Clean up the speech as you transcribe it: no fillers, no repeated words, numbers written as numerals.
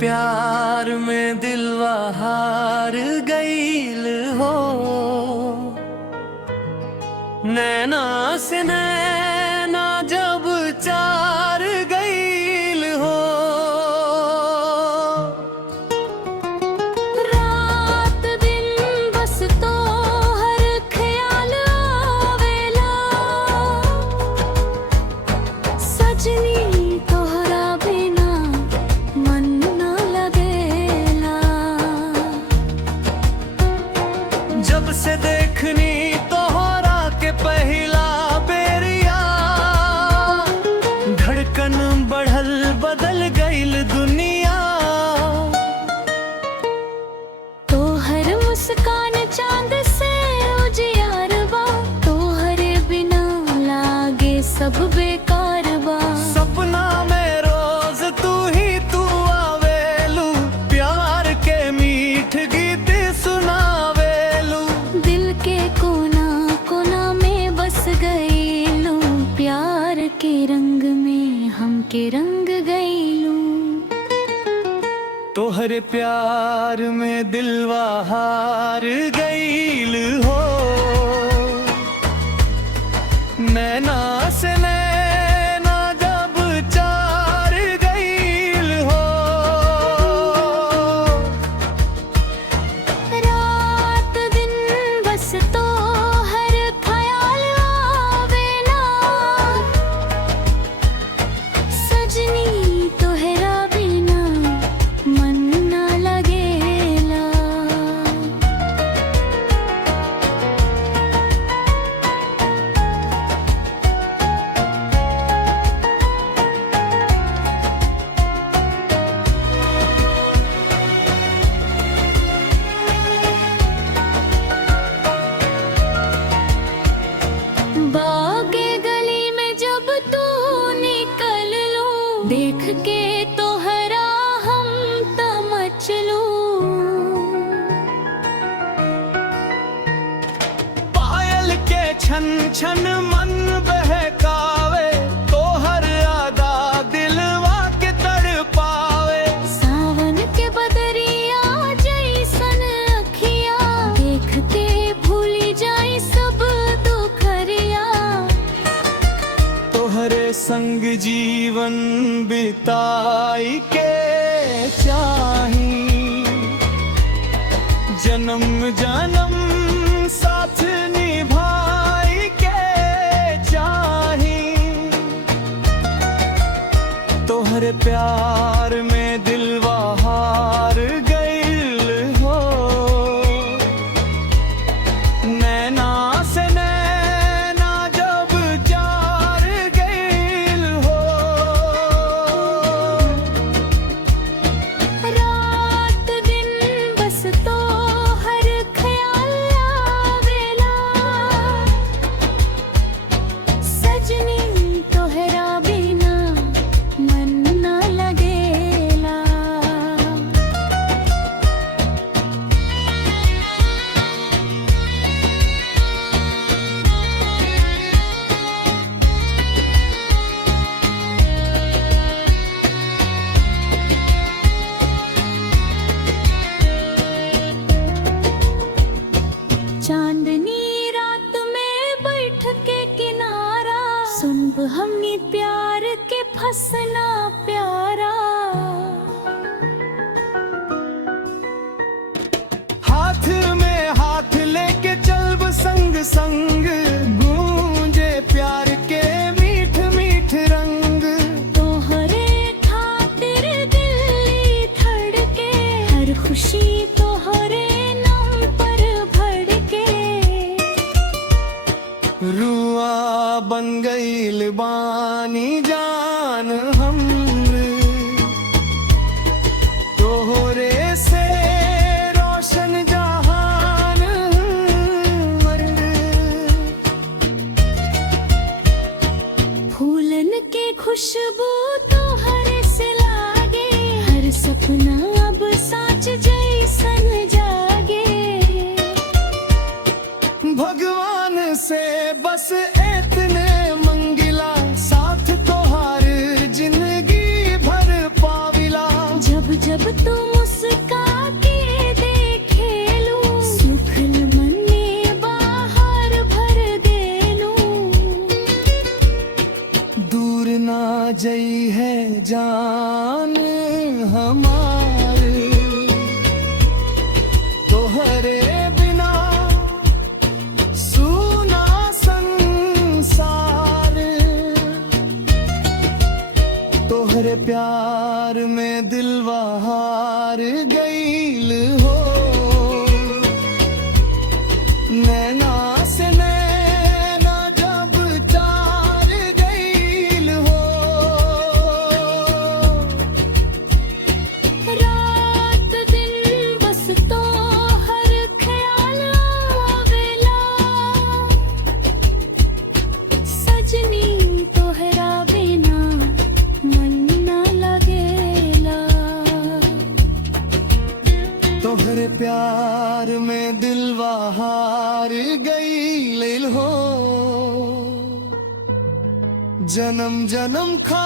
प्यार में दिलवा हार गईल हो, नैना से नैना जब चार गईल हो। रात दिन बस तो हर ख्याल आवेला, सजनी तोहरा बिना मन ना लगेला। जब से देखनी तोहरा के पहला बेरिया, धड़कन बढ़ल बदल गईल दुनिया। तोहर मुस्कान चांद से उजियार बा, तोहर बिना लागे सब बेकार बा। सपना में रोज तू ही तू आवेलू, प्यार के मीठ गीत सुनावेलू। दिल के कोना कोना में बस गईलू, प्यार के रंग में हमके रंग गईलू। तोहरे प्यार में दिलवा हार गईल हो, नैना से नैना जब चार गईल हो। रात दिन बस तो हर ख्याल आवेला, सजनी तोहरा बिना मन ना लगेला। बागे गली में जब तू निकल लो, देख के तोहरा हम तमच लो। पायल के छन छन मन बहकावे, तोहर आदा दिलवा के तड़पावे। सावन के बदरिया जैसन अखिया, देख के भूली जाई सब दुखरिया। तोहरे संग जीवन बिताई के चाही, जन्म जन्म साथ निभाई के चाही। तोहरे प्यार में दिलवा हार गईल हो, नैना से नैना जब चार गईल हो। रात दिन बस तो हर ख्याल आवेला, सजनी तोहरा बिना मन ना लगेला। चांदनी रात में बैठ के किनारा, सुनब हमनी प्यार के फसना प्यारा। हाथ में हाथ लेके चलब संग संग, गूंजे प्यार के मीठ मीठ रंग। तोहरे खातिर दिल धड़के, हर खुशी तोहरे नाम पर भड़के। रुआ बन गईल बानी जान हमरे, तोहरे से रोशन जहान हमरे। फूलन के खुशबू तोहरे से लागे, हर सपना अब साच जैसन जागे। भगवान से बस इतने मंगिला, साथ तोहार जिंदगी भर पाविला। जब ना जई है जान हमार तोहरे बिना सूना संसार तोहरे प्यार में दिलवा हार गईल हो नैना से नैना जब चार गईल हो रात दिन बस तो हर ख्याल आवेला सजनी तोहरा बिना मन ना लगेला तोहरे प्यार में दिलवा हार गईल हो जन्म जन्म खा